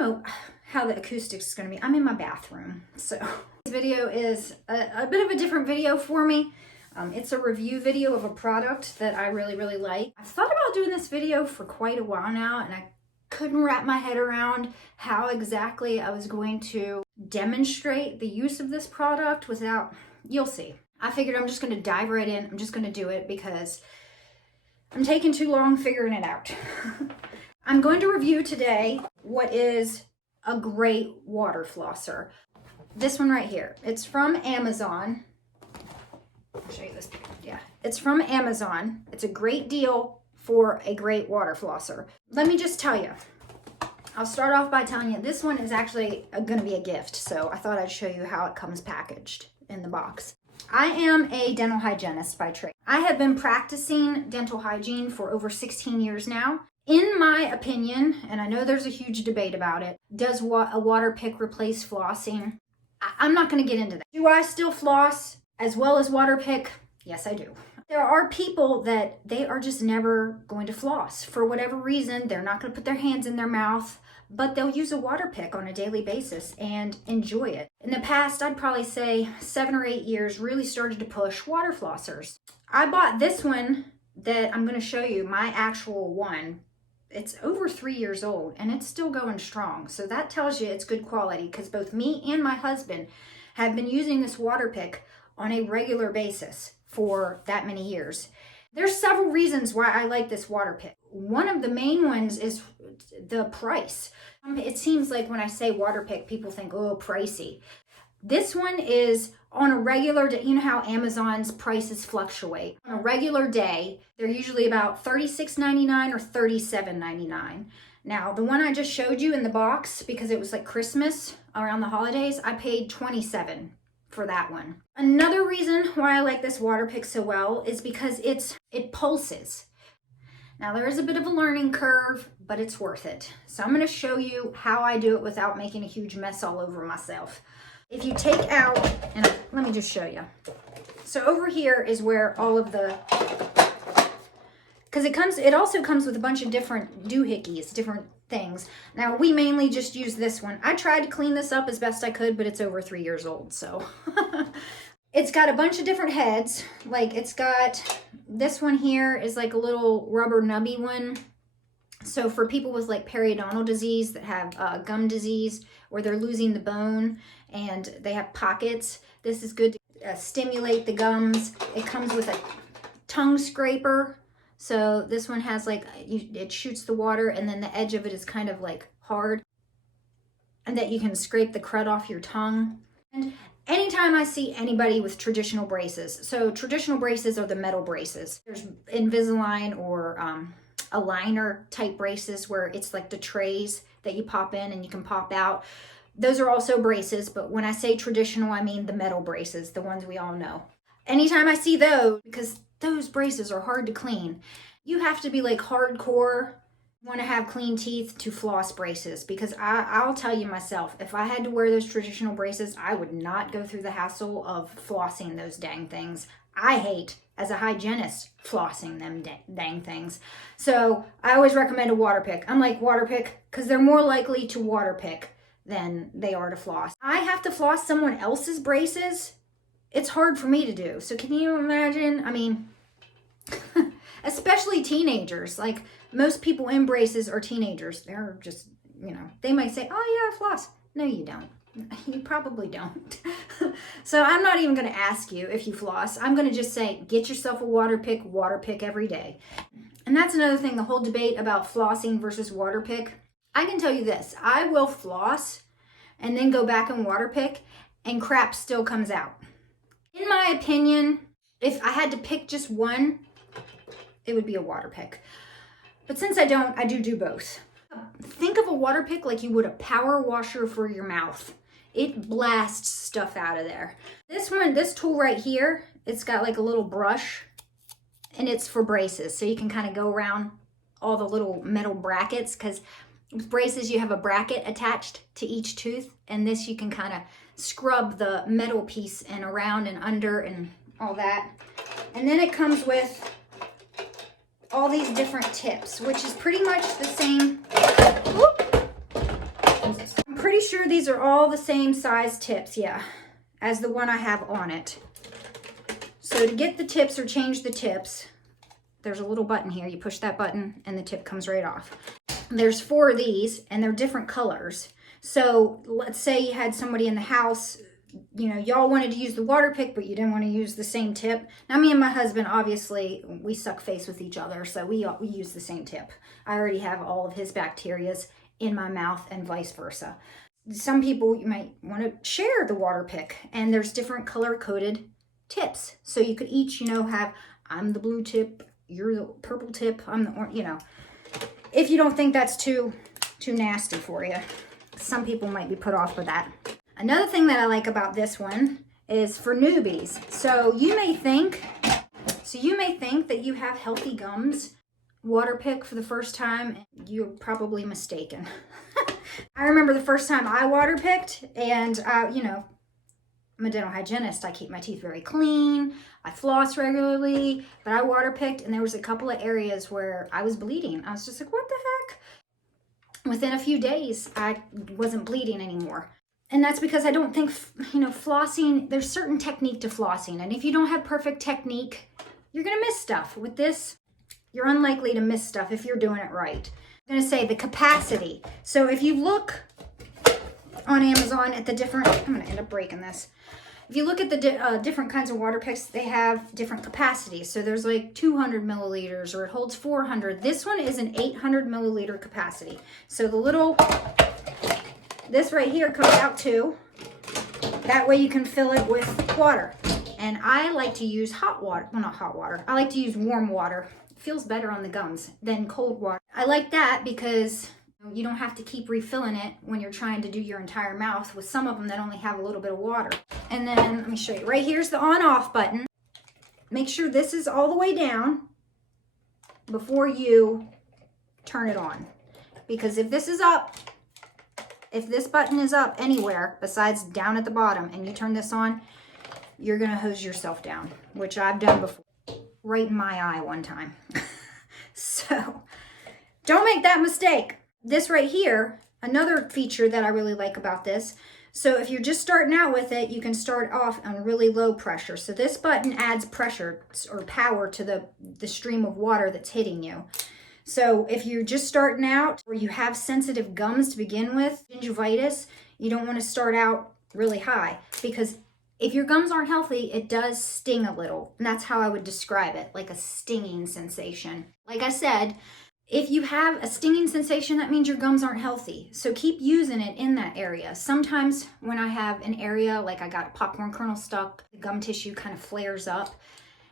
know how the acoustics is going to be. I'm in my bathroom, so this video is a bit of a different video for me. It's a review video of a product that I really like. I've thought about doing this video for quite a while now, and I couldn't wrap my head around how exactly I was going to demonstrate the use of this product without, you'll see. I figured I'm just going to dive right in. I'm just going to do it because I'm taking too long figuring it out. I'm going to review today what is a great water flosser. This one right here. It's from Amazon. I'll show you this. Yeah, it's from Amazon. It's a great deal for a great water flosser. Let me just tell you. I'll start off by telling you this one is actually going to be a gift, so I thought I'd show you how it comes packaged in the box. I am a dental hygienist by trade. I have been practicing dental hygiene for over 16 years now. In my opinion, and I know there's a huge debate about it, does a water pick replace flossing? I'm not going to get into that. Do I still floss as well as water pick? Yes, I do. There are people that they are just never going to floss. For whatever reason, they're not going to put their hands in their mouth, but they'll use a water pick on a daily basis and enjoy it. In the past, I'd probably say 7 or 8 years, really started to push water flossers. I bought this one that I'm going to show you, my actual one. It's over 3 years old and it's still going strong. So that tells you it's good quality because both me and my husband have been using this water pick on a regular basis for that many years. There's several reasons why I like this water pick. One of the main ones is the price. It seems like when I say water pick, people think, oh, pricey. This one is on a regular day. You know how Amazon's prices fluctuate. On a regular day, they're usually about $36.99 or $37.99. Now, the one I just showed you in the box, because it was like Christmas around the holidays, I paid $27 for that one. Another reason why I like this water pick so well is because it pulses. Now, there is a bit of a learning curve, but it's worth it. So I'm going to show you how I do it without making a huge mess all over myself. If you take out, and let me just show you. So over here is where all of the, because it also comes with a bunch of different doohickeys, different things. Now, we mainly just use this one. I tried to clean this up as best I could, but it's over 3 years old, so. It's got a bunch of different heads. Like, it's got, this one here is like a little rubber nubby one. So for people with like periodontal disease that have gum disease, or they're losing the bone and they have pockets, this is good to stimulate the gums. It comes with a tongue scraper. So this one has like, it shoots the water and then the edge of it is kind of like hard, and that you can scrape the crud off your tongue. And anytime I see anybody with traditional braces, so traditional braces are the metal braces. There's Invisalign or aligner type braces where it's like the trays that you pop in and you can pop out. Those are also braces, but when I say traditional, I mean the metal braces, the ones we all know. Anytime I see those, because those braces are hard to clean, you have to be like hardcore, want to have clean teeth to floss braces, because I'll tell you myself, if I had to wear those traditional braces, I would not go through the hassle of flossing those dang things. I hate, as a hygienist, flossing them dang things. So I always recommend a water pick. I'm like, water pick, because they're more likely to water pick than they are to floss. I have to floss someone else's braces. It's hard for me to do. So can you imagine? I mean, especially teenagers. Like, most people in braces are teenagers. They're just, you know, they might say, oh yeah, floss. No, you don't. You probably don't. So I'm not even going to ask you if you floss. I'm going to just say, get yourself a water pick every day. And that's another thing, the whole debate about flossing versus water pick. I can tell you this, I will floss and then go back and water pick and crap still comes out. In my opinion, if I had to pick just one, it would be a water pick. But since I don't, I do both. Think of a water pick like you would a power washer for your mouth. It blasts stuff out of there. This one, this tool right here, it's got like a little brush and it's for braces. So you can kind of go around all the little metal brackets, because with braces you have a bracket attached to each tooth, and this you can kind of scrub the metal piece and around and under and all that. And then it comes with all these different tips, which is pretty much the same. Whoop. these are all the same size tips, yeah, as the one I have on it. So to get the tips or change the tips, there's a little button here. You push that button and the tip comes right off. There's 4 of these and they're different colors. So let's say you had somebody in the house, you know, y'all wanted to use the water pick, but you didn't want to use the same tip. Now, me and my husband, obviously, we suck face with each other, so we use the same tip. I already have all of his bacterias in my mouth and vice versa. Some people, you might want to share the water pick, and there's different color-coded tips. So you could each, you know, have, I'm the blue tip, you're the purple tip, I'm the orange, you know. If you don't think that's too nasty for you. Some people might be put off with that. Another thing that I like about this one is for newbies. So you may think that you have healthy gums, water pick for the first time, and you're probably mistaken. I remember the first time I water picked, and you know, I'm a dental hygienist. I keep my teeth very clean. I floss regularly, but I water picked, and there was a couple of areas where I was bleeding. I was just like, what the heck? Within a few days, I wasn't bleeding anymore. And that's because I don't think, you know, flossing, there's certain technique to flossing. And if you don't have perfect technique, you're going to miss stuff. With this, you're unlikely to miss stuff if you're doing it right. I'm going to say the capacity. So if you look on Amazon at the different, I'm going to end up breaking this. If you look at the different kinds of water picks, they have different capacities. So there's like 200 milliliters or it holds 400. This one is an 800 milliliter capacity. So the little, this right here comes out too. That way you can fill it with water. And I like to use hot water, well, not hot water. I like to use warm water. It feels better on the gums than cold water. I like that because you don't have to keep refilling it when you're trying to do your entire mouth with some of them that only have a little bit of water. And then let me show you. Right here's the on-off button. Make sure this is all the way down before you turn it on. Because if this is up, if this button is up anywhere besides down at the bottom and you turn this on, you're going to hose yourself down, which I've done before. Right in my eye one time. So don't make that mistake. This right here, another feature that I really like about this, so if you're just starting out with it, you can start off on really low pressure. So this button adds pressure or power to the stream of water that's hitting you. So if you're just starting out or you have sensitive gums to begin with, gingivitis, you don't want to start out really high because if your gums aren't healthy, it does sting a little. And that's how I would describe it, like a stinging sensation. Like I said, if you have a stinging sensation, that means your gums aren't healthy. So keep using it in that area. Sometimes when I have an area, like I got a popcorn kernel stuck, the gum tissue kind of flares up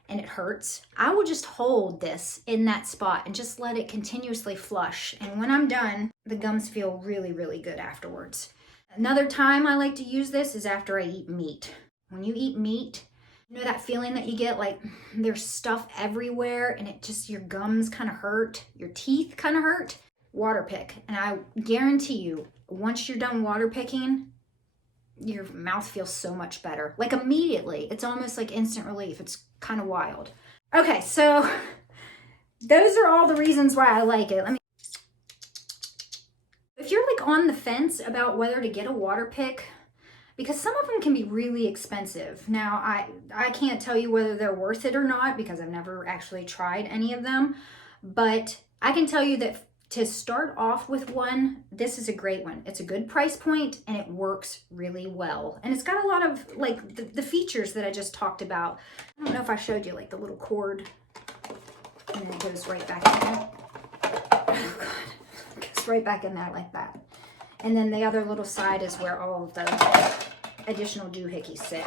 and it hurts, I will just hold this in that spot and just let it continuously flush. And when I'm done, the gums feel really, really good afterwards. Another time I like to use this is after I eat meat. When you eat meat, you know that feeling that you get like there's stuff everywhere and it just, your gums kind of hurt, your teeth kind of hurt? Water pick. And I guarantee you, once you're done water picking, your mouth feels so much better. Like immediately. It's almost like instant relief. It's kind of wild. Okay, so those are all the reasons why I like it. If you're like on the fence about whether to get a water pick, because some of them can be really expensive. Now, I can't tell you whether they're worth it or not because I've never actually tried any of them. But I can tell you that to start off with one, this is a great one. It's a good price point and it works really well. And it's got a lot of like the features that I just talked about. I don't know if I showed you like the little cord and then it goes right back in there. Oh God, it goes right back in there like that. And then the other little side is where all of the additional doohickeys sit.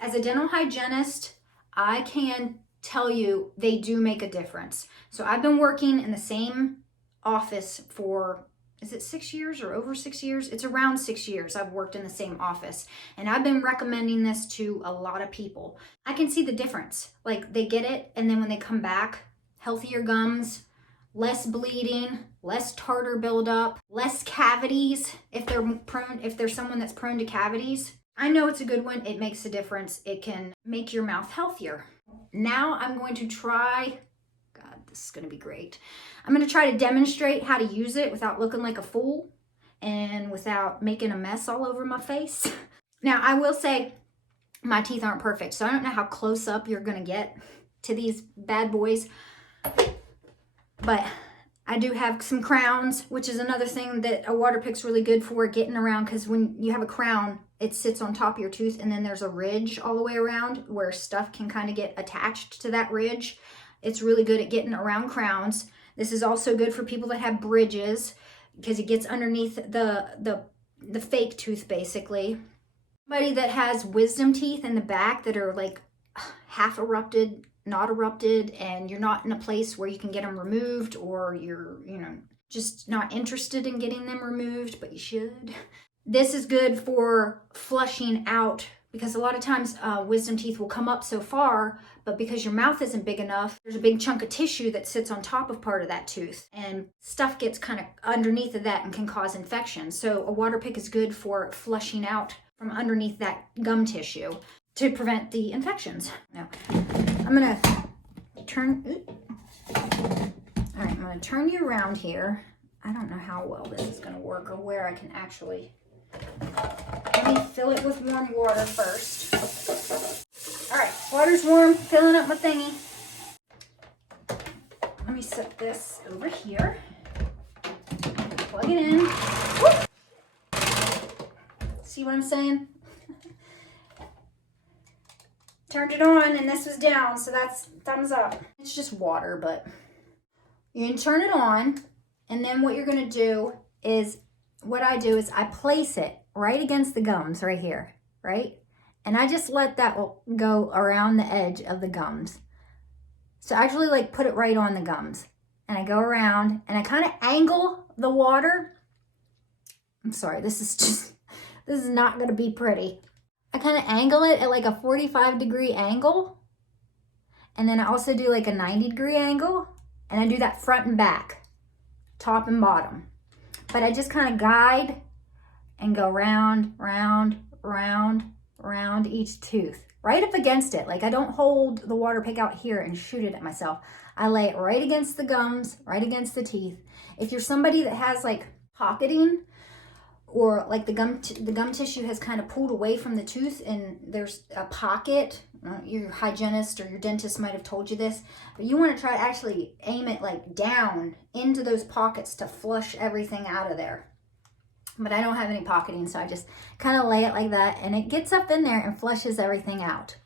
As a dental hygienist, I can tell you they do make a difference. So I've been working in the same office for, is it 6 years or over 6 years? It's around 6 years I've worked in the same office. And I've been recommending this to a lot of people. I can see the difference. Like they get it and then when they come back, healthier gums, less bleeding, less tartar buildup, less cavities if they're someone that's prone to cavities. I know it's a good one. It makes a difference. It can make your mouth healthier. Now I'm going to try, God, this is going to be great. I'm going to try to demonstrate how to use it without looking like a fool. and without making a mess all over my face. Now, I will say my teeth aren't perfect, so I don't know how close up you're gonna get to these bad boys, but I do have some crowns, which is another thing that a water pick's really good for, getting around, because when you have a crown, it sits on top of your tooth, and then there's a ridge all the way around where stuff can kind of get attached to that ridge. It's really good at getting around crowns. This is also good for people that have bridges, because it gets underneath the fake tooth, basically. Somebody that has wisdom teeth in the back that are like half erupted, not erupted, and you're not in a place where you can get them removed, or you're, just not interested in getting them removed, but you should. This is good for flushing out, because a lot of times wisdom teeth will come up so far, but because your mouth isn't big enough, there's a big chunk of tissue that sits on top of part of that tooth, and stuff gets kind of underneath of that and can cause infection. So a water pick is good for flushing out from underneath that gum tissue to prevent the infections. Now, I'm gonna turn, all right, I'm gonna turn you around here. I don't know how well this is gonna work or where I can actually, let me fill it with warm water first. All right, water's warm, filling up my thingy. Let me set this over here. Plug it in. Woo! See what I'm saying? Turned it on and this was down, so that's thumbs up. It's just water, but you're gonna turn it on, and then what you're gonna do is, what I do is I place it right against the gums right here, right? And I just let that go around the edge of the gums. So I actually like put it right on the gums, and I go around and I kind of angle the water. I'm sorry, this is not gonna be pretty. I kind of angle it at like a 45-degree angle. And then I also do like a 90-degree angle. And I do that front and back, top and bottom. But I just kind of guide and go round, round, round, round each tooth. Right up against it. Like I don't hold the water pick out here and shoot it at myself. I lay it right against the gums, right against the teeth. If you're somebody that has like pocketing, or like the gum tissue has kind of pulled away from the tooth and there's a pocket, your hygienist or your dentist might have told you this, but you want to try to actually aim it like down into those pockets to flush everything out of there. But I don't have any pocketing, so I just kind of lay it like that, and it gets up in there and flushes everything out.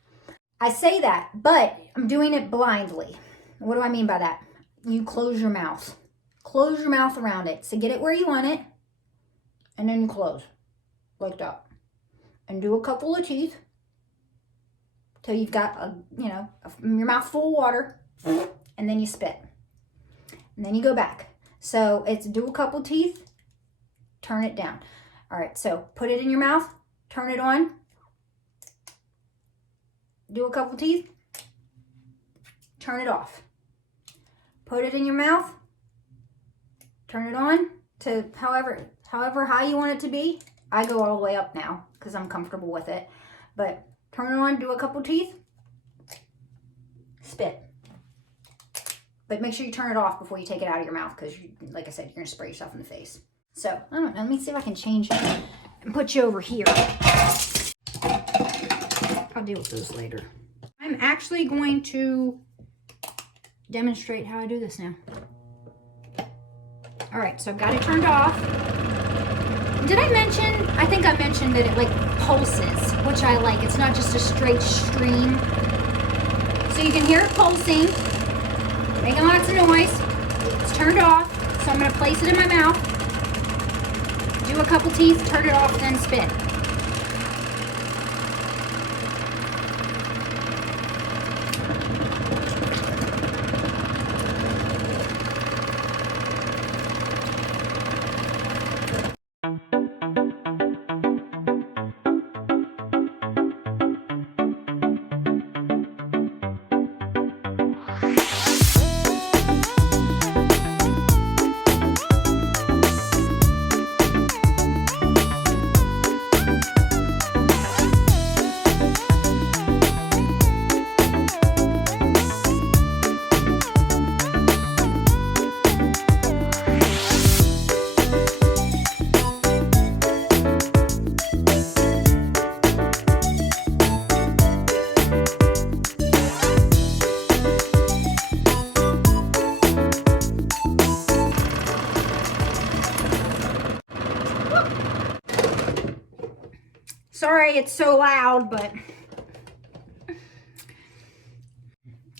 I say that, but I'm doing it blindly. What do I mean by that? You close your mouth. Close your mouth around it. So get it where you want it. And then you close, like that. And do a couple of teeth till you've got your mouth full of water, and then you spit. And then you go back. So it's do a couple teeth, turn it down. All right, so put it in your mouth, turn it on, do a couple teeth, turn it off. Put it in your mouth, turn it on to however high you want it to be. I go all the way up now because I'm comfortable with it. But turn it on, do a couple teeth, spit. But make sure you turn it off before you take it out of your mouth, because, like I said, you're going to spray yourself in the face. So, I don't know. Let me see if I can change it and put you over here. I'll deal with those later. I'm actually going to demonstrate how I do this now. All right, so I've got it turned off. Did I mention? I think I mentioned that it like pulses, which I like. It's not just a straight stream. So you can hear it pulsing, making lots of noise. It's turned off, so I'm going to place it in my mouth, do a couple teeth, turn it off, then spit. Sorry it's so loud, but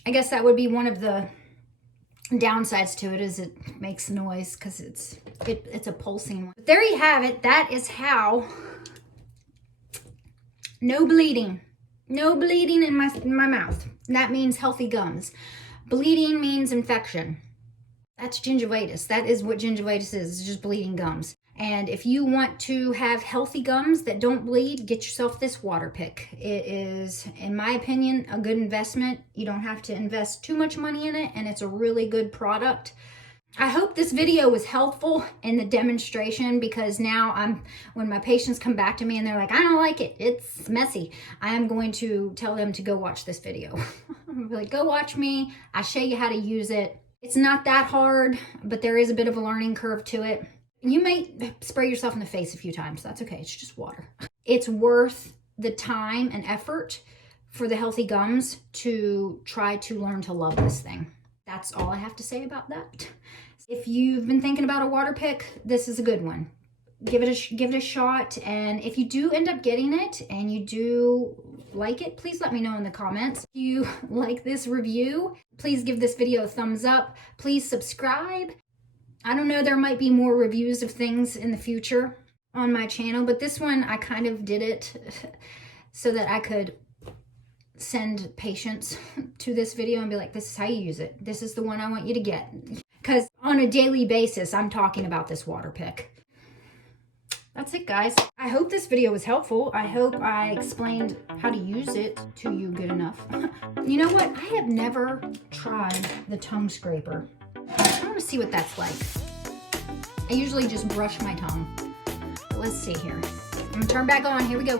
I guess that would be one of the downsides to it, is it makes noise because it's a pulsing one. But there you have it. That is how. No bleeding. No bleeding in my mouth. That means healthy gums. Bleeding means infection. That's gingivitis. That is what gingivitis is. It's just bleeding gums. And if you want to have healthy gums that don't bleed, get yourself this water pick. It is, in my opinion, a good investment. You don't have to invest too much money in it, and it's a really good product. I hope this video was helpful in the demonstration, because now when my patients come back to me and they're like, I don't like it, it's messy, I am going to tell them to go watch this video. I'm like, go watch me. I show you how to use it. It's not that hard, but there is a bit of a learning curve to it. You may spray yourself in the face a few times. That's okay. It's just water. It's worth the time and effort for the healthy gums to try to learn to love this thing. That's all I have to say about that. If you've been thinking about a water pick, this is a good one. Give it a shot. And if you do end up getting it and you do like it, please let me know in the comments. If you like this review, please give this video a thumbs up. Please subscribe. I don't know, there might be more reviews of things in the future on my channel, but this one I kind of did it so that I could send patients to this video and be like, this is how you use it. This is the one I want you to get. Because on a daily basis, I'm talking about this water pick. That's it, guys. I hope this video was helpful. I hope I explained how to use it to you good enough. You know what? I have never tried the tongue scraper. I want to see what that's like. I usually just brush my tongue. But let's see here. I'm going to turn back on. Here we go.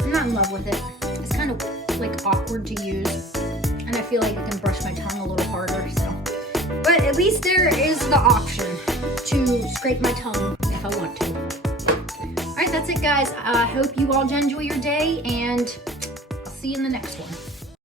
I'm not in love with it. It's kind of like awkward to use. And I feel like I can brush my tongue a little harder, so. But at least there is the option to scrape my tongue if I want to. All right, that's it, guys. I hope you all enjoy your day, and I'll see you in the next one.